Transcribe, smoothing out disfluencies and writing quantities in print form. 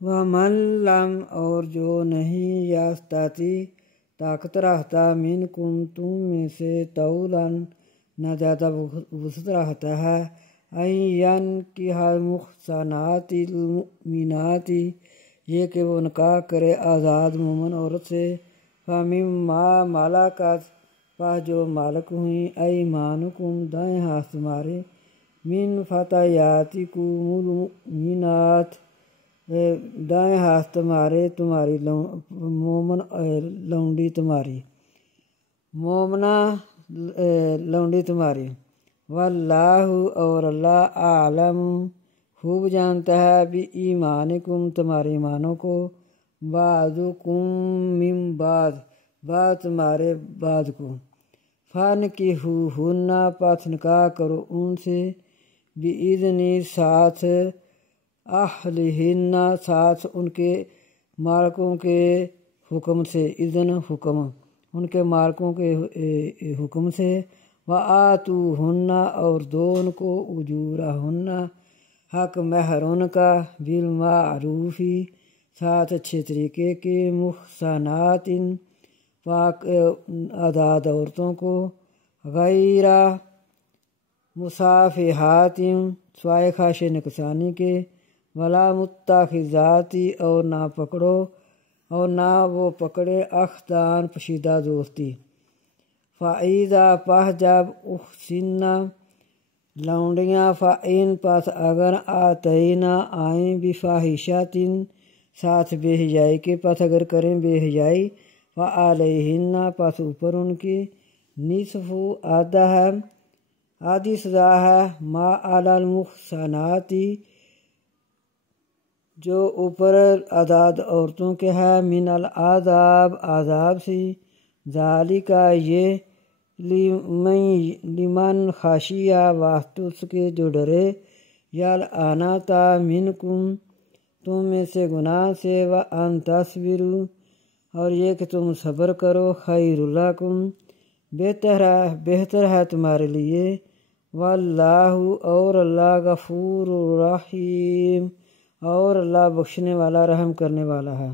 ومن لم اور جو نہیں یستطیع طاقت رہتا منکم تم میں سے طولا نہ زیادہ وسعت رہتا ہے ان ینکح المحصنات المؤمنات یہ کہ وہ نکاح کرے آزاد مومن عورت سے فمما ملکت پس جو مالک ہوئیں ایمانکم دائیں ہاتھ تمہارے من فتیاتکم المؤمنات دائیں ہاتھ تمہارے تمہاری مومن لونڈی تمہاری مومنہ لونڈی تمہاری واللہ اور اللہ اعلم خوب جانتا ہے بایمانکم تمہارے ایمانوں کو بعضکم من بعض بعض تمہارے بعض کو فانکحوہن پس نکاح کرو ان سے باذن ساتھ اہلہن ساتھ ان کے مالکوں کے حکم سے اذن حکم ان کے مالکوں کے حکم سے وآتوہن اور دو ان کو اجورہن حق مہر ان کا بالمعروف ساتھ اچھے طریقے کے محصنات پاک آزاد عورتوں کو غیر مصافحات سوائے خواہش نقصانی کے ولا متخذات اور نہ پکڑو اور نہ وہ پکڑے اخدان پشیدہ دوستی فَإِذَا پس جب احسننا لونڈیاں فَإِن پس اگر آتینا آئیں بفاحشۃ ساتھ بے حیائی کے پس اگر کریں بے حیائی فعلیہن پس اوپر ان کے نصف آدھا ہے آدھی سزا ہے ما علی المحصنات جو اوپر آزاد عورتوں کے ہے من العذاب عذاب سے ذالک یہ لمن خشیہ واسطے اس کے جو ڈرے یلعنت منکم تم میں سے گناہ سے وان تصبروا اور یہ کہ تم صبر کرو خیر لکم بہتر ہے تمہارے لیے واللہ اور اللہ غفور رحیم اور اللہ بخشنے والا رحم کرنے والا ہے۔